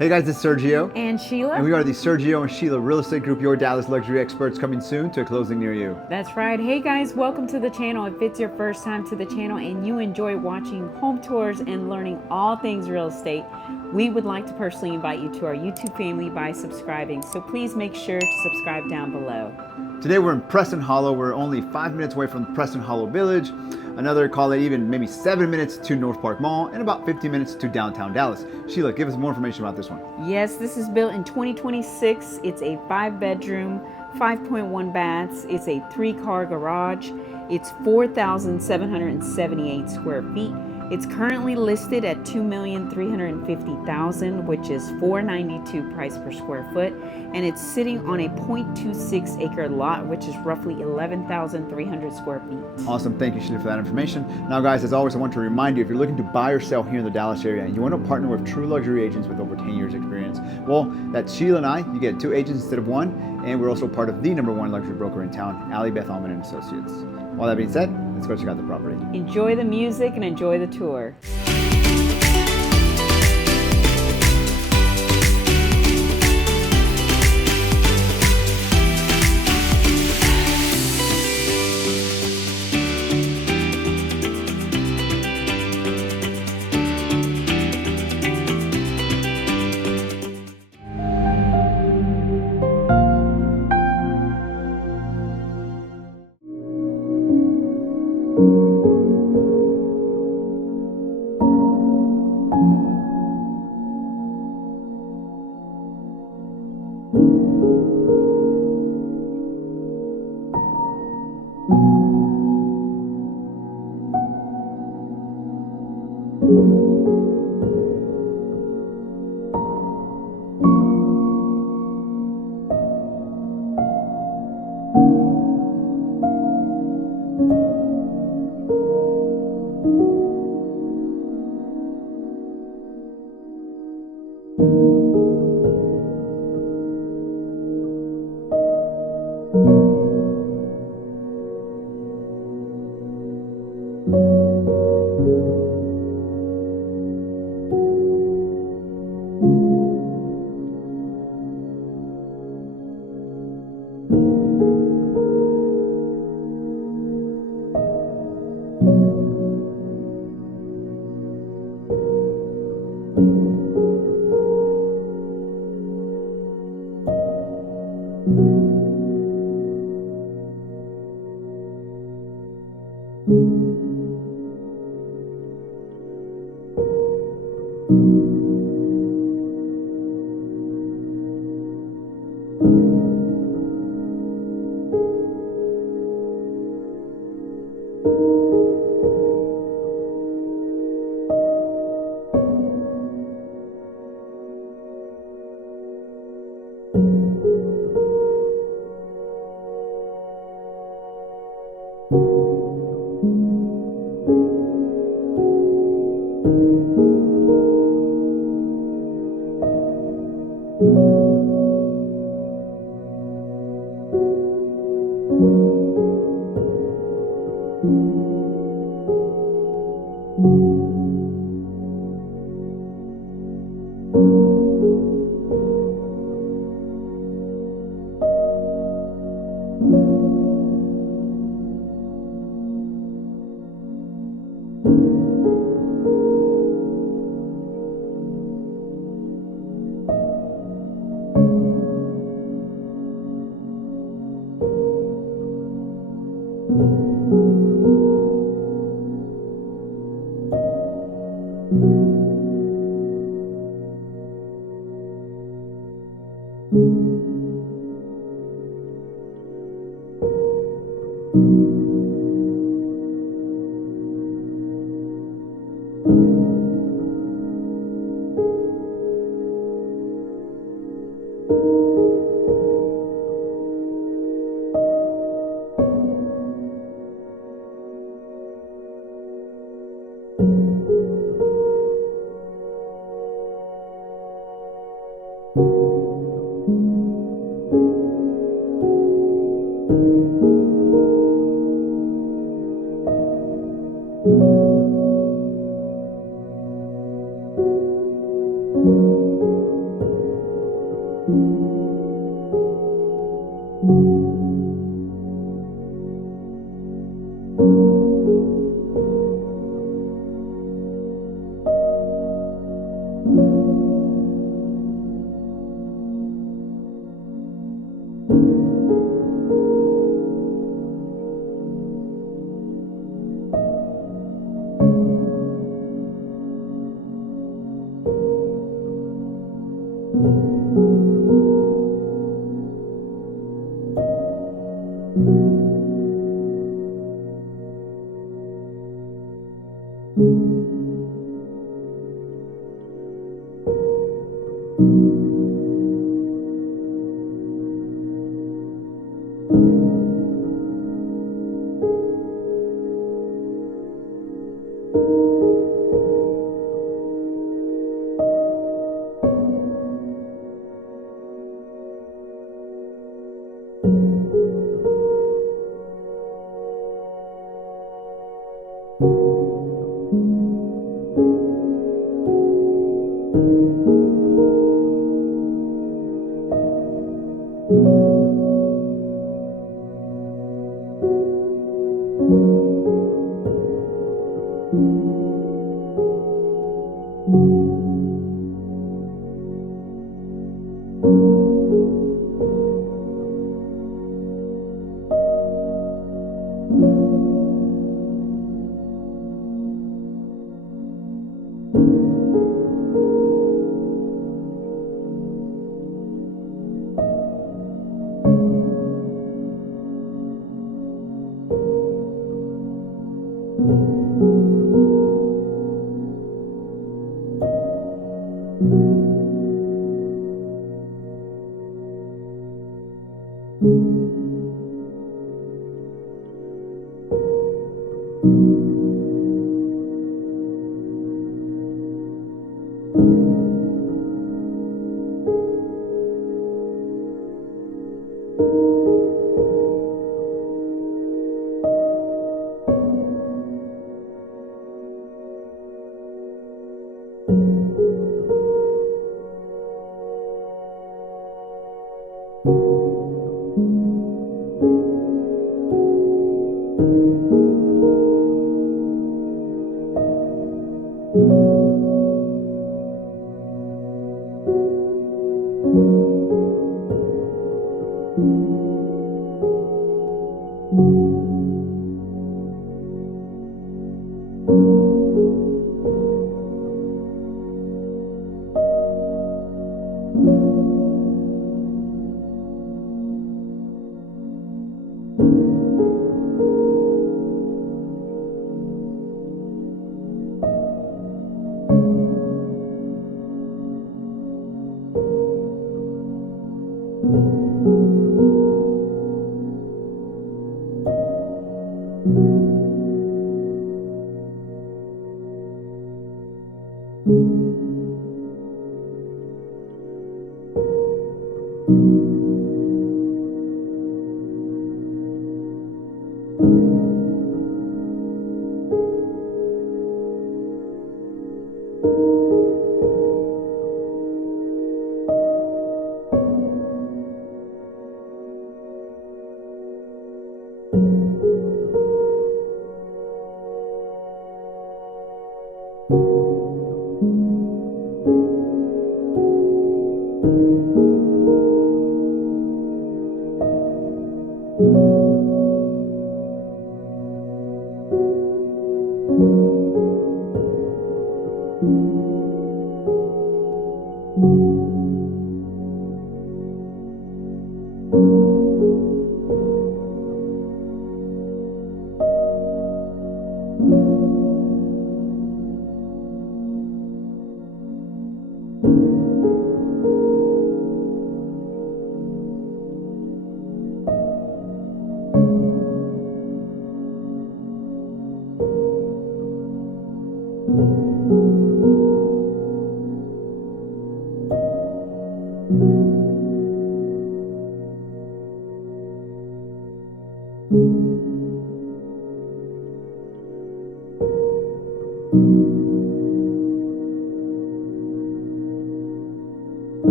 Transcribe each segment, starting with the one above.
Hey guys, it's Sergio. And Sheila. And we are the Sergio and Sheila Real Estate Group, your Dallas luxury experts, coming soon to a closing near you. That's right. Hey guys, welcome to the channel. If it's your first time to the channel and you enjoy watching home tours and learning all things real estate, we would like to personally invite you to our YouTube family by subscribing. So please make sure to subscribe down below. Today we're in Preston Hollow. We're only 5 minutes away from Preston Hollow Village. Another, call it even maybe 7 minutes to North Park Mall and about 15 minutes to downtown Dallas. Sheila, give us more information about this one. Yes, this is built in 2026. It's a 5-bedroom, 5.1 baths. It's a 3-car garage. It's 4,778 square feet. It's currently listed at $2,350,000, which is $492 price per square foot, and it's sitting on a 0.26 acre lot, which is roughly 11,300 square feet. Awesome, thank you, Sheila, for that information. Now, guys, as always, I want to remind you, if you're looking to buy or sell here in the Dallas area and you want to partner with true luxury agents with over 10 years experience, well, that's Sheila and I. You get 2 agents instead of 1, and we're also part of the #1 luxury broker in town, Ali Beth Alman and Associates. All that being said, let's go check out the property. Enjoy the music and enjoy the tour.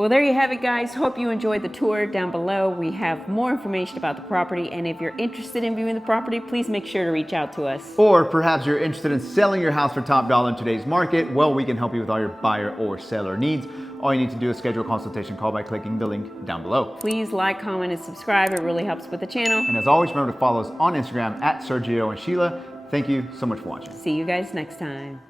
Well, there you have it, guys. Hope you enjoyed the tour. Down below, we have more information about the property. And if you're interested in viewing the property, please make sure to reach out to us. Or perhaps you're interested in selling your house for top dollar in today's market. Well, we can help you with all your buyer or seller needs. All you need to do is schedule a consultation call by clicking the link down below. Please like, comment, and subscribe. It really helps with the channel. And as always, remember to follow us on Instagram at Sergio and Sheila. Thank you so much for watching. See you guys next time.